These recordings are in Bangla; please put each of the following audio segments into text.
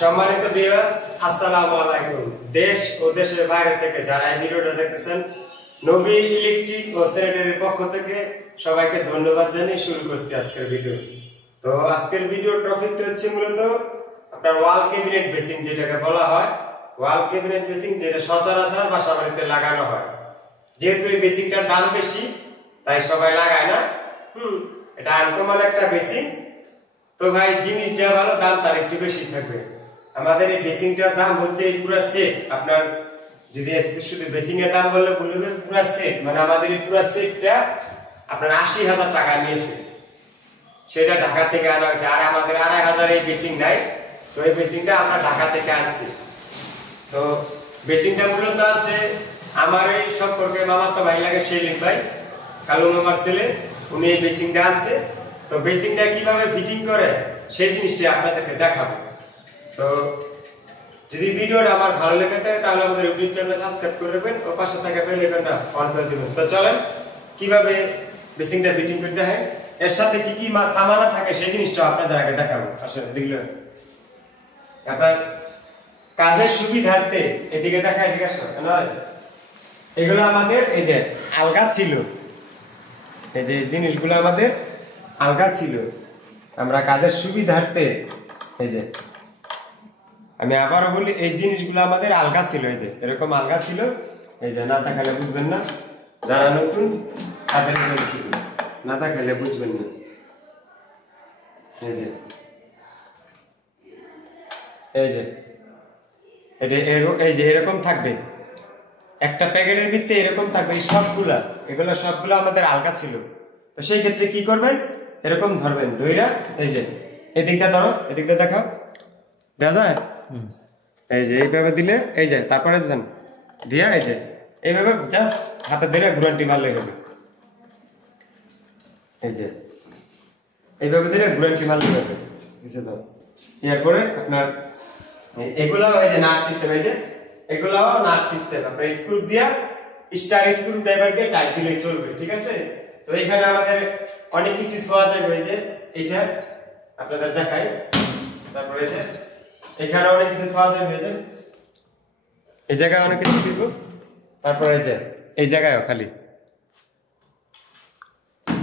সম্মানিত ভিউয়ার্স, আসসালামু আলাইকুম। দেশ ও দেশের বাইরে থেকে যারা এই ভিডিওটা দেখতেছেন, নবী ইলেকট্রিক ও স্যানিটারির পক্ষ থেকে সবাইকে ধন্যবাদ জানিয়ে শুরু করছি আজকের ভিডিও। তো আজকের ভিডিওর টপিকটা হচ্ছে মূলত আপনার ওয়াল ক্যাবিনেট বেসিং, যেটাকে বলা হয় ওয়াল ক্যাবিনেট বেসিং, যেটা সচরাচর বাসাবাড়িতে লাগানো হয়। যেহেতু এই বেসিংটার দাম বেশি তাই সবাই লাগায় না। এটা আনকমন একটা বেসিং। তো ভাই, জিনিস যা ভালো দাম তার একটু বেশি থাকবে। আমাদের এই বেসিংটার দাম হচ্ছে এই পুরো সেট। আপনার যদি শুধু বেসিং এর দাম বললে বলবে পুরো সেট, মানে আমাদের এই পুরো সেটটা আপনার 80,000 টাকা নিয়েছে। সেটা ঢাকা থেকে আনা হয়েছে। আর আমাদের 2,500 এই বেসিং নাই। তো এই বেসিংটা আমরা ঢাকা থেকে আনছি। তো বেসিংটা মূলত আছে আমার এই সম্পর্কে মামাতো ভাই লাগে, সেলিম ভাই, কালু মামার ছেলে, উনি এই বেসিংটা আনছে। তো বেসিংটা কিভাবে ফিটিং করে সেই জিনিসটা আপনাদেরকে দেখাবো। তো যদি ভিডিওটা আমার ভালো লেগে থাকে তাহলে আমাদের ইউটিউব চ্যানেল সাবস্ক্রাইব করে দেবেন ও পাশে থাকা বেল আইকনটা অন করে দিবেন। তো চলেন কিভাবে বেসিংটা ফিটিং করতে হয়, এর সাথে কি কি সামানা থাকে সেই জিনিসটা আপনাদের আগে দেখাবো। আসলে দেখলে আপনার কাজের সুবিধার্থে এদিকে দেখা, এদিকে আসো। এগুলো আমাদের এই যে আলগা ছিল, এই যে জিনিসগুলো আমাদের আলগা ছিল। আমরা কাজের সুবিধার্থে এই যে আমি আবারও বলি, এই জিনিসগুলো আমাদের আলগা ছিল। এই যে এরকম আলগা ছিল। এই যে না দেখালে বুঝবেন না, যারা নতুন তাদের না দেখালে বুঝবেন না। এই যে এই যে এটা এই যে এরকম থাকবে, একটা প্যাকেটের ভিতরে এরকম থাকবে। এগুলো সবগুলো আমাদের আলগা ছিল। তো সেই ক্ষেত্রে কি করবেন, এরকম ধরবেন, ধইরা এই যে এদিকটা ধরো, এদিকটা দেখাও, দেখা যায়? এই যে এইভাবে দিলে এই যে, তারপরে দিয়া এই যে এইভাবে জাস্ট হাতে ধরে ঘুরানটি মারলে হবে। এই যে এইভাবে ধরে ঘুরানটি মারলে হবে। এরপরে আপনার এগুলো এই যে নাট সিস্টেম, এই যে এগুলো নাট সিস্টেম। আপনার স্ক্রু দিয়া স্টার স্ক্রু ড্রাইভার দিয়ে টাইট দিলেই চলবে, ঠিক আছে? তো এখানে আমাদের অনেক কিছু পাওয়া যাবে। এই যে এইটা আপনাদের দেখাই। তারপরে এই যে এখানে অনেক কিছু পাওয়া যাবে। এই যে এই জায়গায় অনেক কিছু দিব। তারপরে এই যে এই জায়গায়ও খালি।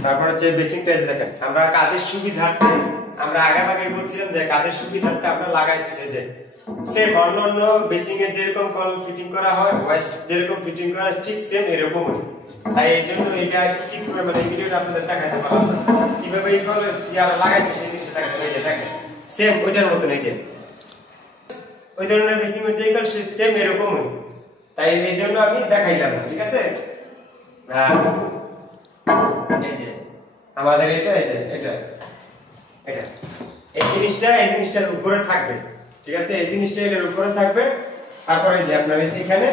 তারপরে হচ্ছে বেসিংটা দেখেন, আমরা কাজের সুবিধার্থে, আমরা আগে বলছিলাম যে কাজের সুবিধার্থে আমরা লাগাইতেছি যে সেম অন্যান্য বেসিং এর যেরকম কল ফিটিং করা হয়, ওয়েস্ট যেরকম ফিটিং করা হয়, ঠিক সেম এরকমই। তাই এই জন্য এটা স্কিপ করে মানে ভিডিওটা আপনাদের দেখাতে পারলাম না। কিভাবে এই কল ইয়ারা লাগাইছে সেই জিনিসটা দেখাতে, এই যে দেখেন সেম ওইটার মতন। এই যে ওই ধরনের বেসিং এর যে কল সেম এরকমই। তাই এই জন্য আমি দেখাইলাম না, ঠিক আছে? এই যে আমাদের এটা এই যে এটা এই জিনিসটার উপরে থাকবে, ঠিক আছে? এই জিনিসটা এর উপরে থাকবে। তারপরে যে আপনার এখানে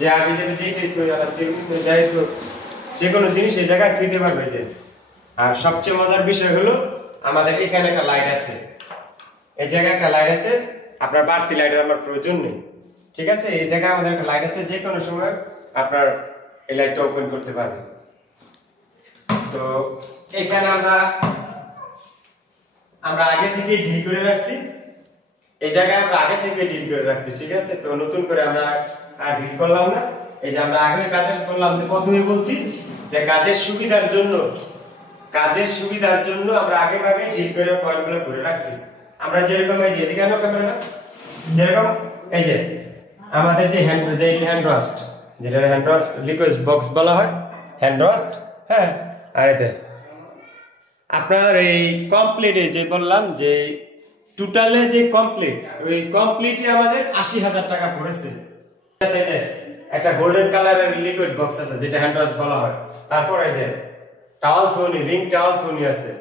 যে আগে যেটাই থুই যাচ্ছে, যেহেতু যে কোনো জিনিস এই জায়গায় থুইতে পারবে। যে আর সবচেয়ে মজার বিষয় হলো আমাদের এখানে একটা লাইট আছে, এই জায়গায় একটা লাইট আছে। আপনার বাড়তি লাইটের আমার প্রয়োজন নেই, ঠিক আছে? এই জায়গায় আমাদের একটা লাইট আছে, যে কোনো সময় আপনার এই লাইটটা ওপেন করতে পারবেন। তো এখানে আমরা আগে থেকে ডিল করে রাখছি, এই জায়গায় আমরা আগে থেকে ডিল করে রাখছি, ঠিক আছে? তো নতুন করে আমরা আর ডিল করলাম না। এই যে আমরা আগে কাজের করলাম, যে প্রথমে বলছি যে কাজের সুবিধার জন্য আমরা আগে ডিল করে পয়েন্টগুলো করে রাখছি। আমরা যেরকম এই যে এদিকে আনো ক্যামেরাটা, যেরকম এই যে আমাদের যে হ্যান্ড রোস্ট, যেটা হ্যান্ড রোস্ট লিকুইড বক্স বলা হয়, হ্যান্ড রোস্ট। হ্যাঁ, আর এতে আপনার এই কমপ্লিট, যে বললাম যে টোটালে যে কমপ্লিট, ওই কমপ্লিটে আমাদের 80,000 টাকা পড়েছে। একটা গোল্ডেন কালারের লিকুইড বক্স আছে, যেটা হ্যান্ড ওয়াশ বলা হয়। তারপরে যে টাওয়াল থুনি, রিং টাওয়াল থুনি আছে।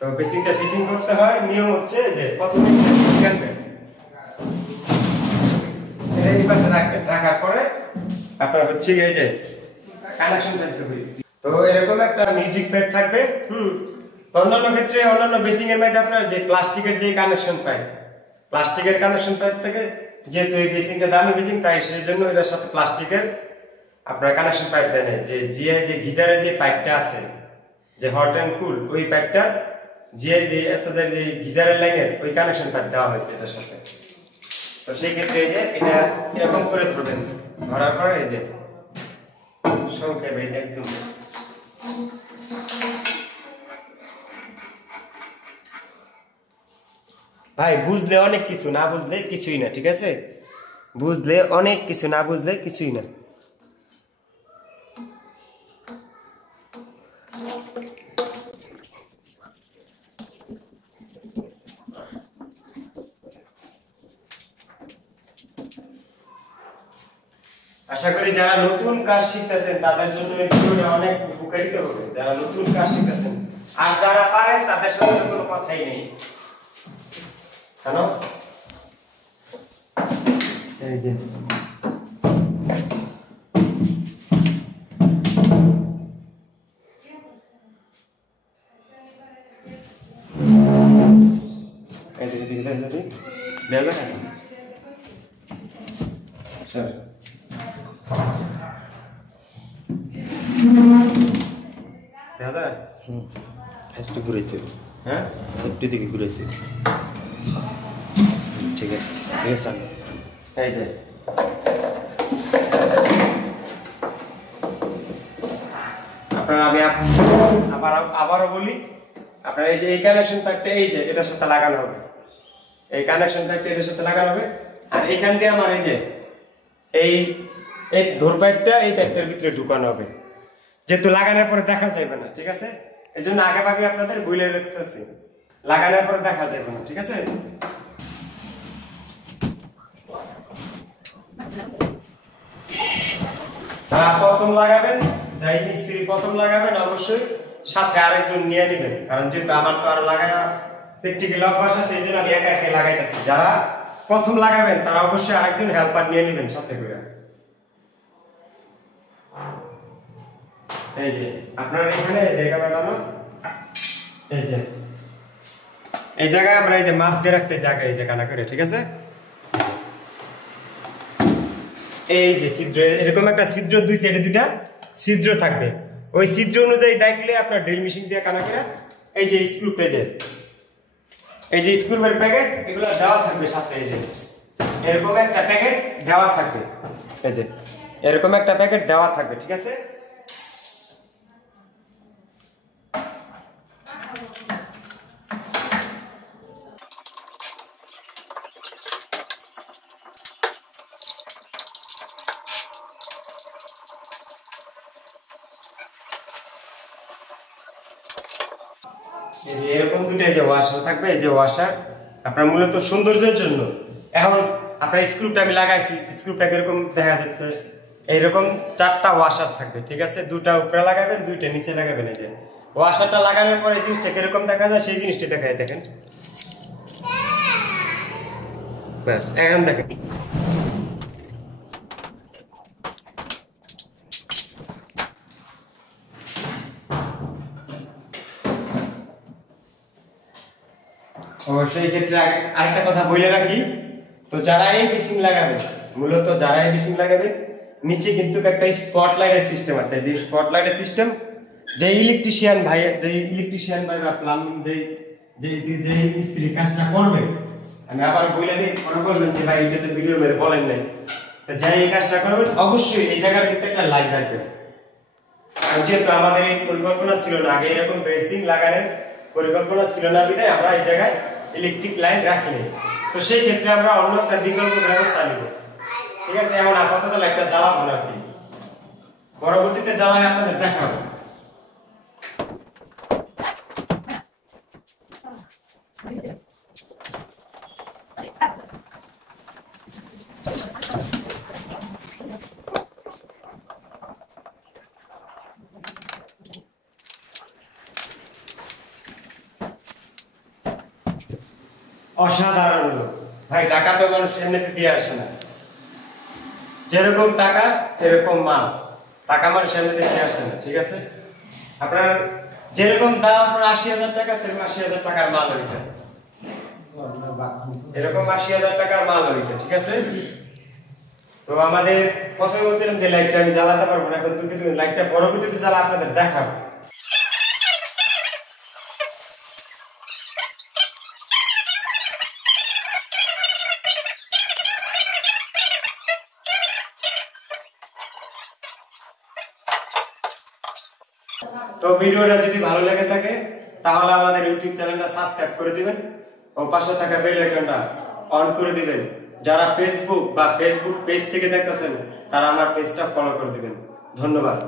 তো বেসিংটা ফিটিং করতে হয়, নিয়ম হচ্ছে যে প্রথমে রাখবেন, এই পাশে রাখবেন, রাখার পরে আপনার হচ্ছে এই যে কানেকশন করতে হবে। তো এরকম একটা মিউজিক প্যাড থাকবে। অন্যান্য ক্ষেত্রে অন্যান্য বেসিং এর মধ্যে আপনার যে প্লাস্টিকের যে কানেকশন পাইপ, প্লাস্টিকের কানেকশন পাইপ থেকে, যেহেতু এই বেসিংটা দামি বেসিং তাই সেই জন্য এটার সাথে প্লাস্টিকের আপনার কানেকশন পাইপ দেয় না। যে গিজারের যে পাইপটা আছে, যে হট এন্ড কুল, ওই পাইপটা যে এসএসআর যে গিজারের লাইনের ওই কানেকশনটা দেওয়া হয়েছে এটার সাথে। তো সেই ক্ষেত্রে এই যে এটা এরকম করে ধরবেন, ধরার পরে এই যে সংক্ষেপে একদম ভাই বুঝলে অনেক কিছু, না বুঝলে কিছুই না, ঠিক আছে? বুঝলে অনেক কিছু, না বুঝলে কিছুই না। আশা করি যারা নতুন কাজ শিখতেছেন তাদের জন্য এই ভিডিওটা অনেক উপকারিত হবে, যারা নতুন কাজ শিখতেছেন। আর যারা পারেন তাদের সাথে কোনো কথাই নেই, কেন এই যে দেখো না দাদা একটু ঘুরাইতে, হ্যাঁ একটু দিকে ঘুরাইতে, ঠিক আছে ঠিক আছে। এই যে আপনারা আমি আবারও বলি, আপনার এই যে এই কানেকশন প্যাকটা এই যে এটার সাথে লাগানো হবে, এই কানেকশন প্যাকটা এটার সাথে লাগানো হবে। আর এখান দিয়ে আমার এই যে এই ধর প্যাকটা এই প্যাকটার ভিতরে ঢুকানো হবে, যেহেতু লাগানোর পরে দেখা যাবে না, ঠিক আছে? এই জন্য আগে ভাগে আপনাদের বলে রাখতেছি, লাগানোর পরে দেখা যাবে না, ঠিক আছে? যারা প্রথম লাগাবেন, যাই মিস্ত্রি প্রথম লাগাবেন, অবশ্যই সাথে আরেকজন নিয়ে নেবেন, কারণ যেহেতু আমার তো আর লাগানো প্র্যাকটিক্যাল অভ্যাস আছে, এই জন্য আমি একা একা লাগাইতেছি। যারা প্রথম লাগাবেন তারা অবশ্যই আরেকজন হেল্পার নিয়ে নেবেন সাথে করে। এই যে আপনার এখানে দেখা বানানো, এই যে এই জায়গায় আমরা এই যে মাপ দিয়ে রাখছি জায়গায়, এই যে কানা করে, ঠিক আছে? এই যে ছিদ্র, এরকম একটা ছিদ্র, দুই সাইডে দুইটা ছিদ্র থাকবে, ওই ছিদ্র অনুযায়ী দেখলে আপনার ড্রিল মেশিন দিয়ে কানা করে এই যে স্ক্রু পেজে, এই যে স্ক্রুর প্যাকেট এগুলো দেওয়া থাকবে সাথে, এই যে এরকম একটা প্যাকেট দেওয়া থাকবে, এই যে এরকম একটা প্যাকেট দেওয়া থাকবে, ঠিক আছে? এরকম দুটো এই যে ওয়াশার থাকবে, এই যে ওয়াশার আপনার মূলত সৌন্দর্যের জন্য। এখন আপনার স্ক্রুটা আমি লাগাইছি, স্ক্রুটা এরকম দেখা যাচ্ছে, এইরকম 4টা ওয়াশার থাকবে, ঠিক আছে? 2টা উপরে লাগাবেন, 2টা নিচে লাগাবেন। এই যে ওয়াশারটা লাগানোর পরে এই জিনিসটা কিরকম দেখা যায় সেই জিনিসটা দেখাই, দেখেন ব্যাস। এখন দেখেন অবশ্যই এই ক্ষেত্রে আরেকটা কথা বলে রাখি, তো যারা এই বিসিং লাগাবে, মূলত যারা এই বিসিং লাগাবে, নিচে কিন্তু একটা স্পটলাইটের সিস্টেম আছে। যে স্পটলাইটের সিস্টেম যে ইলেকট্রিশিয়ান ভাই বা প্লাম্বিং যে মিস্ত্রি কাজটা করবে, আমি আবার বলে দিই, মনে করবেন যে ভাই এটাতে ভিডিও মেরে বলেন নাই, তো যাই এই কাজটা করবেন অবশ্যই এই জায়গার ভিতরে একটা লাইট রাখবেন। আর যেহেতু আমাদের এই পরিকল্পনা ছিল না, আগে এরকম বেসিং লাগানোর পরিকল্পনা ছিল না বিধায় আমরা এই জায়গায় ইলেকট্রিক লাইন রাখিনি, তো সেই ক্ষেত্রে আমরা অন্য একটা বিকল্প ব্যবস্থা নিব, ঠিক আছে? এখন আপাতত লাইটটা জ্বালাবো না, কি পরবর্তীতে জ্বালায় আপনাদের দেখাবো। অসাধারণ লোক ভাই, টাকা তো মানুষ এমনিতে দিয়ে আসে না, যেরকম টাকা এরকম মাল, টাকা মানুষ এমনিতে দিয়ে আসে না, ঠিক আছে? আপনার যেরকম দাম, আপনার 80,000 টাকা, তেরকম 80,000 টাকার মাল ওইটা, এরকম 80,000 টাকার মাল ওইটা, ঠিক আছে? তো আমাদের কথা বলছিলাম যে লাইটটা আমি জ্বালাতে পারবো না, এখন কিন্তু লাইটটা পরবর্তীতে জ্বালা আপনাদের দেখাবো। তো ভিডিওটা যদি ভালো লেগে থাকে তাহলে আমাদের ইউটিউব চ্যানেলটা সাবস্ক্রাইব করে দিবেন ও পাশে থাকা বেল আইকনটা অন করে দিবেন। যারা ফেসবুক পেজ থেকে দেখতেছেন তারা আমার পেজটা ফলো করে দিবেন। ধন্যবাদ।